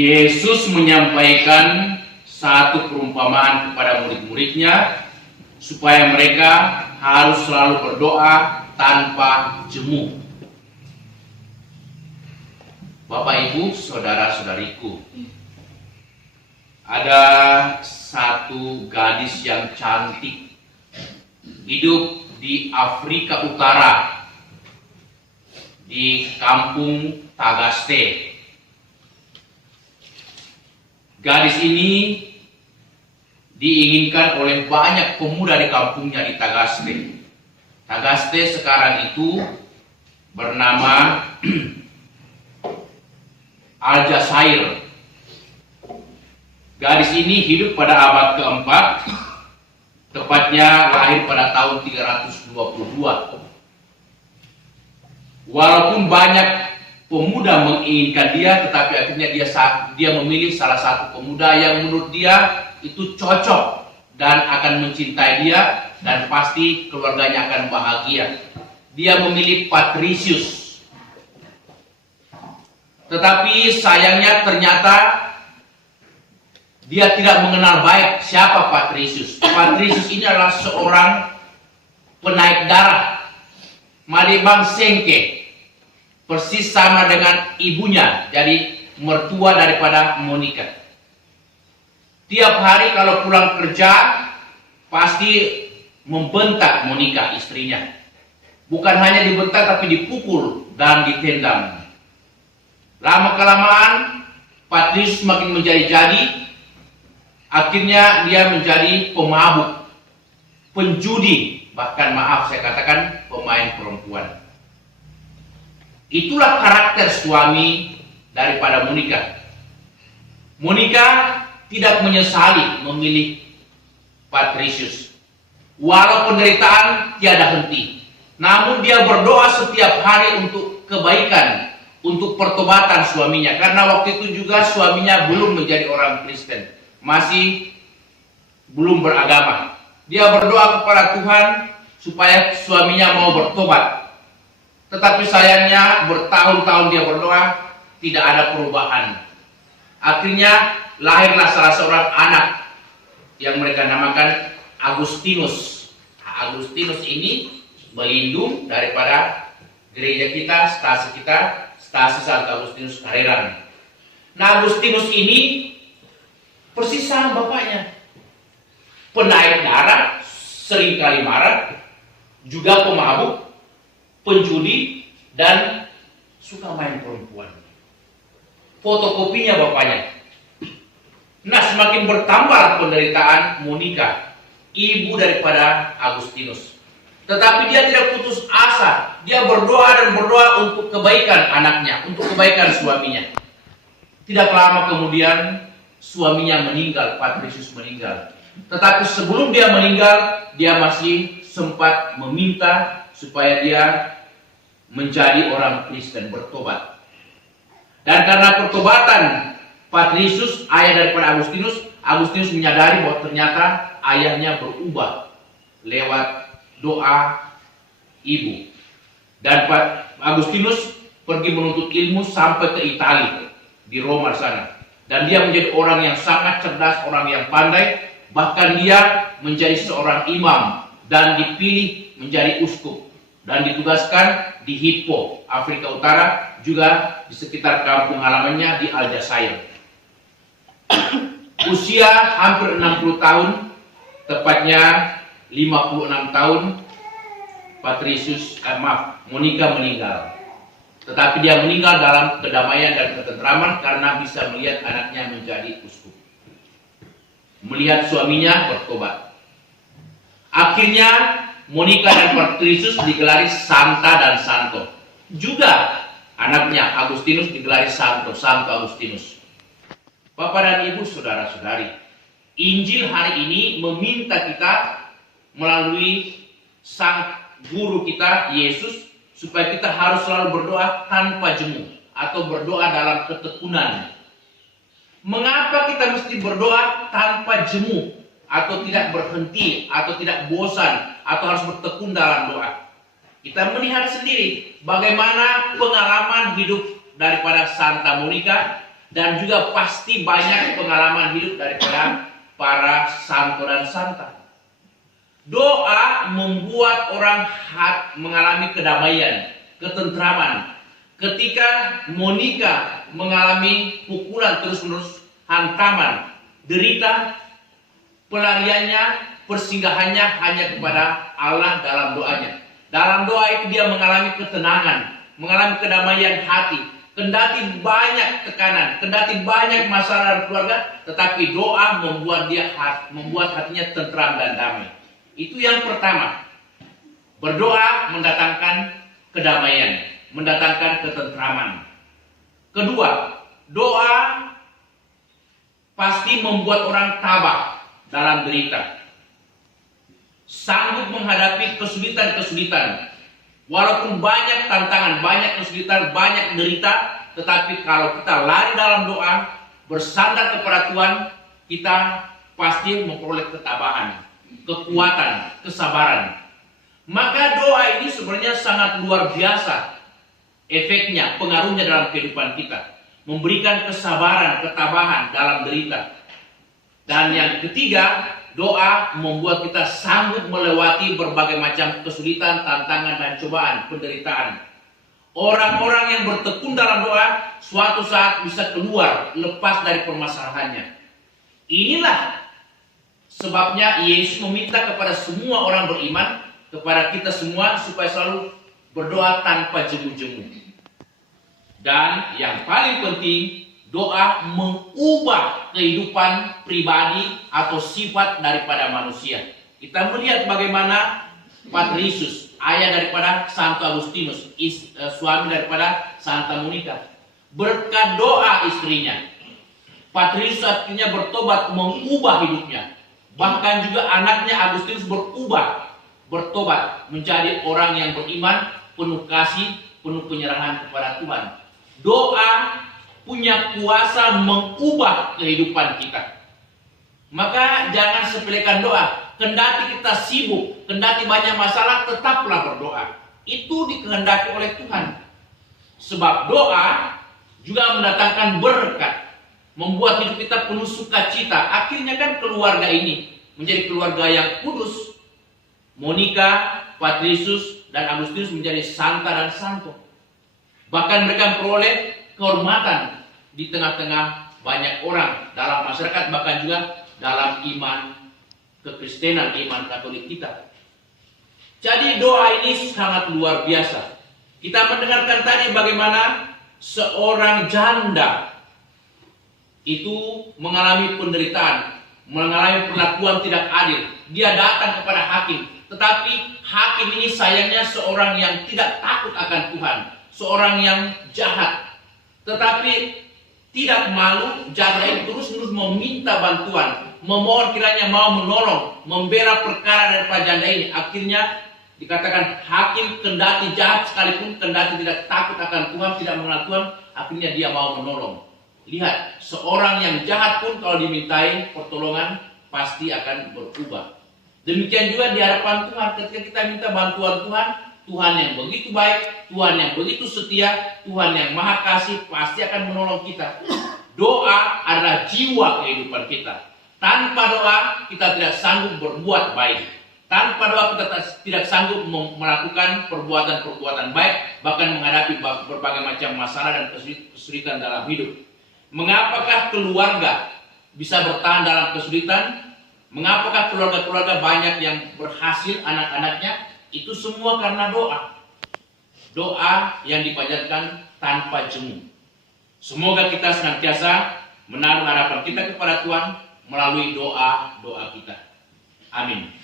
Yesus menyampaikan satu perumpamaan kepada murid-muridnya supaya mereka harus selalu berdoa tanpa jemu. Bapak, Ibu, saudara-saudariku, ada satu gadis yang cantik hidup di Afrika Utara, di kampung Tagaste. Gadis ini diinginkan oleh banyak pemuda di kampungnya di Tagaste. Tagaste sekarang itu bernama Aljazair. Gadis ini hidup pada abad keempat, tepatnya lahir pada tahun 322. Walaupun banyak pemuda menginginkan dia, tetapi akhirnya dia memilih salah satu pemuda yang menurut dia itu cocok dan akan mencintai dia, dan pasti keluarganya akan bahagia. Dia memilih Patrisius. Tetapi sayangnya ternyata dia tidak mengenal baik siapa Patrisius. Patrisius ini adalah seorang penaik darah, Malibang Sengke, persis sama dengan ibunya, jadi mertua daripada Monica. Tiap hari kalau pulang kerja pasti membentak Monica, istrinya. Bukan hanya dibentak tapi dipukul dan ditendang. Lama-kelamaan Patrisius semakin menjadi-jadi. Akhirnya dia menjadi pemabuk, penjudi, bahkan maaf saya katakan pemain perempuan. Itulah karakter suami daripada Monica. Monica tidak menyesali memilih Patrisius. Walau penderitaan tiada henti, namun dia berdoa setiap hari untuk kebaikan, untuk pertobatan suaminya. Karena waktu itu juga suaminya belum menjadi orang Kristen, masih belum beragama. Dia berdoa kepada Tuhan supaya suaminya mau bertobat. Tetapi sayangnya bertahun-tahun dia berdoa, tidak ada perubahan. Akhirnya lahirlah salah seorang anak yang mereka namakan Agustinus. Agustinus ini berlindung daripada gereja kita, stasi Santo Agustinus Kareran. Nah, Agustinus ini persis sama bapaknya, penaik darah, seringkali marah, juga pemabuk, penjudi, dan suka main perempuan. Fotokopinya bapaknya. Nah, semakin bertambah penderitaan Monica, ibu daripada Agustinus. Tetapi dia tidak putus asa. Dia berdoa dan berdoa untuk kebaikan anaknya, untuk kebaikan suaminya. Tidak lama kemudian suaminya meninggal, Patrisius meninggal. Tetapi sebelum dia meninggal, dia masih sempat meminta supaya dia menjadi orang Kristen, bertobat. Dan karena pertobatan Patrisius, ayah daripada Agustinus menyadari bahwa ternyata ayahnya berubah lewat doa ibu. Dan Agustinus pergi menuntut ilmu sampai ke Italia, di Roma sana. Dan dia menjadi orang yang sangat cerdas, orang yang pandai. Bahkan dia menjadi seorang imam dan dipilih menjadi uskup. Dan ditugaskan di Hippo, Afrika Utara, juga di sekitar kampung halamannya di Aljazair. Usia hampir 60 tahun, tepatnya 56 tahun, Monica meninggal. Tetapi dia meninggal dalam kedamaian dan ketentraman karena bisa melihat anaknya menjadi uskup, melihat suaminya bertobat. Akhirnya Monica dan Patrisius digelari Santa dan Santo. Juga anaknya Agustinus digelari Santo Agustinus. Bapak dan Ibu, saudara-saudari, Injil hari ini meminta kita melalui sang guru kita, Yesus, supaya kita harus selalu berdoa tanpa jemu atau berdoa dalam ketekunan. Mengapa kita mesti berdoa tanpa jemu atau tidak berhenti atau tidak bosan atau harus bertekun dalam doa? Kita melihat sendiri bagaimana pengalaman hidup daripada Santa Monica dan juga pasti banyak pengalaman hidup daripada para santo dan santa. Doa membuat orang mengalami kedamaian, ketentraman. Ketika Monica mengalami pukulan terus-menerus, hantaman, derita, pelariannya, persinggahannya hanya kepada Allah dalam doanya. Dalam doa itu dia mengalami ketenangan, mengalami kedamaian hati. Kendati banyak tekanan, kendati banyak masalah dalam keluarga, tetapi doa membuat hatinya tentram dan damai. Itu yang pertama. Berdoa mendatangkan kedamaian, mendatangkan ketentraman. Kedua, doa pasti membuat orang tabah dalam derita, sanggup menghadapi kesulitan-kesulitan. Walaupun banyak tantangan, banyak kesulitan, banyak derita, tetapi kalau kita lari dalam doa, bersandar kepada Tuhan, kita pasti memperoleh ketabahan, kekuatan, kesabaran. Maka doa ini sebenarnya sangat luar biasa efeknya, pengaruhnya dalam kehidupan kita, memberikan kesabaran, ketabahan dalam derita. Dan yang ketiga, doa membuat kita sanggup melewati berbagai macam kesulitan, tantangan, dan cobaan, penderitaan. Orang-orang yang bertekun dalam doa suatu saat bisa keluar, lepas dari permasalahannya. Inilah sebabnya Yesus meminta kepada semua orang beriman, kepada kita semua, supaya selalu berdoa tanpa jemu-jemu. Dan yang paling penting, doa mengubah kehidupan pribadi atau sifat daripada manusia. Kita melihat bagaimana Patricius, ayah daripada Santo Agustinus, suami daripada Santa Monica, berkat doa istrinya, Patricius akhirnya bertobat, mengubah hidupnya. Bahkan juga anaknya Agustinus bertobat menjadi orang yang beriman, penuh kasih, penuh penyerahan kepada Tuhan. Doa punya kuasa mengubah kehidupan kita. Maka jangan sepelekan doa. Kendati kita sibuk, kendati banyak masalah, tetaplah berdoa. Itu dikehendaki oleh Tuhan. Sebab doa juga mendatangkan berkat, membuat hidup kita penuh sukacita. Akhirnya kan keluarga ini menjadi keluarga yang kudus. Monica, Patricius, dan Agustinus menjadi santa dan santo. Bahkan mereka memperoleh kehormatan di tengah-tengah banyak orang dalam masyarakat, bahkan juga dalam iman kekristenan, iman Katolik kita. Jadi doa ini sangat luar biasa. Kita mendengarkan tadi bagaimana seorang janda itu mengalami penderitaan, mengalami perlakuan tidak adil. Dia datang kepada hakim, tetapi hakim ini sayangnya seorang yang tidak takut akan Tuhan, seorang yang jahat. Tetapi tidak malu, janda itu terus-menerus meminta bantuan, memohon kiranya mau menolong, membela perkara daripada janda ini. Akhirnya dikatakan hakim kendati jahat sekalipun, kendati tidak takut akan Tuhan, tidak mengenal Tuhan, akhirnya dia mau menolong. Lihat, seorang yang jahat pun kalau dimintai pertolongan pasti akan berubah. Demikian juga di hadapan Tuhan, ketika kita minta bantuan Tuhan, Tuhan yang begitu baik, Tuhan yang begitu setia, Tuhan yang maha kasih pasti akan menolong kita. Doa adalah jiwa kehidupan kita. Tanpa doa kita tidak sanggup berbuat baik. Tanpa doa kita tidak sanggup melakukan perbuatan-perbuatan baik, bahkan menghadapi berbagai macam masalah dan kesulitan dalam hidup. Mengapakah keluarga bisa bertahan dalam kesulitan? Mengapakah keluarga-keluarga banyak yang berhasil anak-anaknya? Itu semua karena doa. Doa yang dipanjatkan tanpa jemu. Semoga kita senantiasa menaruh harapan kita kepada Tuhan melalui doa-doa kita. Amin.